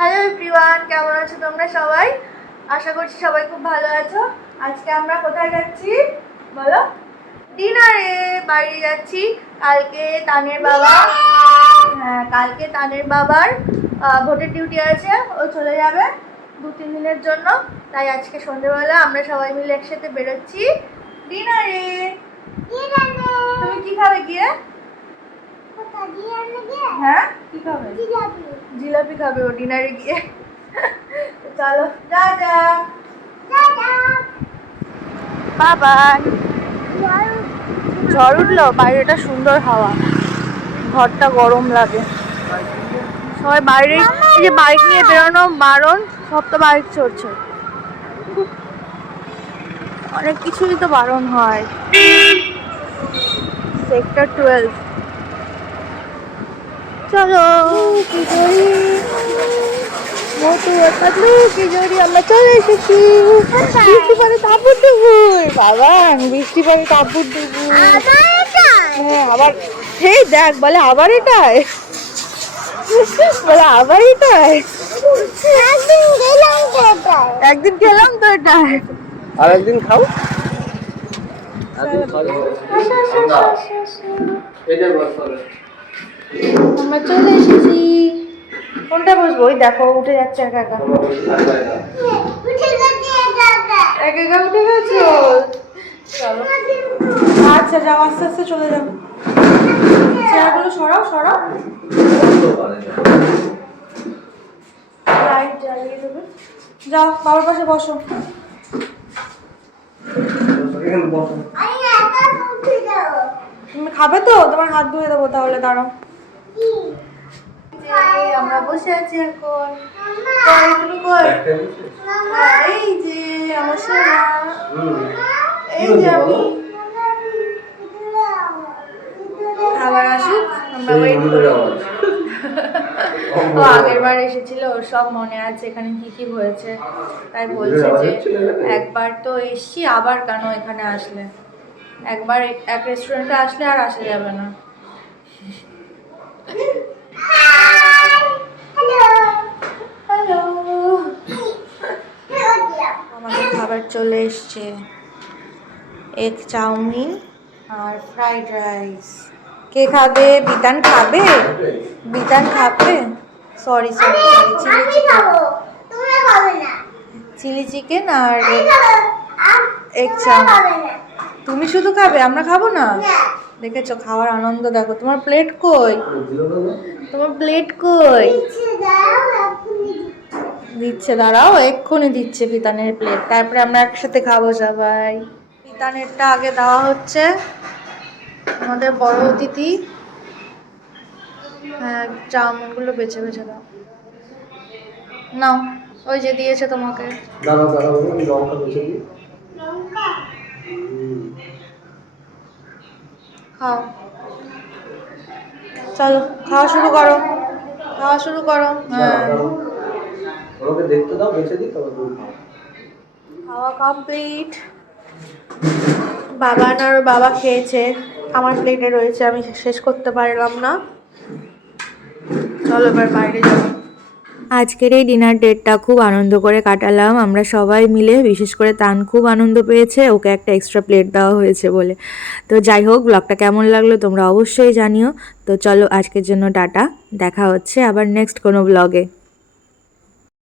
Hello everyone, কেমন আছো তোমরা সবাই? আশা করছি সবাই খুব ভালো আছো। আজকে আমরা কোথায় যাচ্ছি বলো? ডিনারে বাইরে যাচ্ছি। কালকে তানের বাবার ভোটের ডিউটি আছে, ও চলে যাবে 2-3 দিনের জন্য। তাই আজকে সন্ধ্যেবেলা আমরা সবাই মিলে একসাথে বেরোচ্ছি ডিনারে। তুমি কি খাবে গিয়ে? হ্যাঁ, কি খাবে? জিলাপি খাবে ও ডিনারে গিয়ে। চলো যা যা বাবা। ঝড় উঠলো, বাইরেটা সুন্দর হাওয়া, ঘরটা গরম লাগে। সবাই বাইরে, এই যে বাইক নিয়ে বেরোনো বারণ, সব তো বাইক চড়ছে। অনেক কিছুই তো বারণ হয়। সেক্টর 12। চলো কি করি মোটু পাতলু কি জড়ি, আমরা চলে এসেছি। বৃষ্টি পরে তাপুর ডুবুর বাবা, বৃষ্টি পরে তাপুর ডুবুর। হ্যাঁ আবার, সেই দেখ বলে আবার এটাই, বলে আবার এটাই। একদিন খেলাম তো এটাই, আর একদিন খাও। আমরা চলে এসেছি। কোনটা বসবো? ওই দেখো উঠে যাচ্ছে একা একা। একা একা উঠে গেছো? চলো আচ্ছা যাও, আস্তে আস্তে চলে যাও। চেয়ারগুলো সরাও সরাও, লাইট জ্বালিয়ে দেবে। যাও বাবার পাশে বসো। তুমি খাবে তো? তোমার হাত ধুয়ে দেবো তাহলে, দাঁড়াও। আমরা বসে আছি এখন। তুমি কই? এই যে আমার সোনা, এই যে আমি। খাবার আসুক, আমরা ওয়েট করি। ও আগের বার এসেছিল, ওর সব মনে আছে এখানে কি কি হয়েছে। তাই বলছে যে একবার তো এসছি, আবার কেন এখানে আসলে? একবার এক রেস্টুরেন্টে আসলে আর আসা যাবে না। হ্যালো, আমাদের খাবার চলে এসছে। এগ চাউমিন আর ফ্রাইড রাইস। কে খাবে? বিতান খাবে? বিতান খাবে? Sorry sorry sorry, chilli chicken. Chilli chicken আর এগ চাউমিন। তুমি শুধু খাবে, আমরা খাবো না? দেখেছো খাওয়ার আনন্দ দেখো। তোমার প্লেট কই? তোমার প্লেট কই? দিচ্ছে, দাঁড়াও এক্ষুনি দিচ্ছে পিতানের প্লেট, তারপরে আমরা একসাথে খাবো সবাই। পিতানেরটা আগে দেওয়া হচ্ছে, আমাদের বড় অতিথি। হ্যাঁ চাউমিনগুলো বেছে বেছে দাও। নাও, ওই যে দিয়েছে তোমাকে। খাও, চলো খাওয়া শুরু করো, খাওয়া শুরু করো। হ্যাঁ দেখতে দাও, বেছে দিই তবে তুমি খাও। খাওয়া কমপ্লিট। বাবা খেয়েছে, আমার প্লেটে রয়েছে, আমি শেষ করতে পারলাম না। চলো এবার বাইরে যাবো। আজকের এই ডিনার ডেটটা খুব আনন্দ করে কাটালাম আমরা সবাই মিলে। বিশেষ করে তান খুব আনন্দ পেয়েছে, ওকে একটা এক্সট্রা প্লেট দেওয়া হয়েছে বলে। তো যাই হোক, ব্লগটা কেমন লাগলো তোমরা অবশ্যই জানিও। তো চলো আজকের জন্য টাটা, দেখা হচ্ছে আবার নেক্সট কোনো ব্লগে।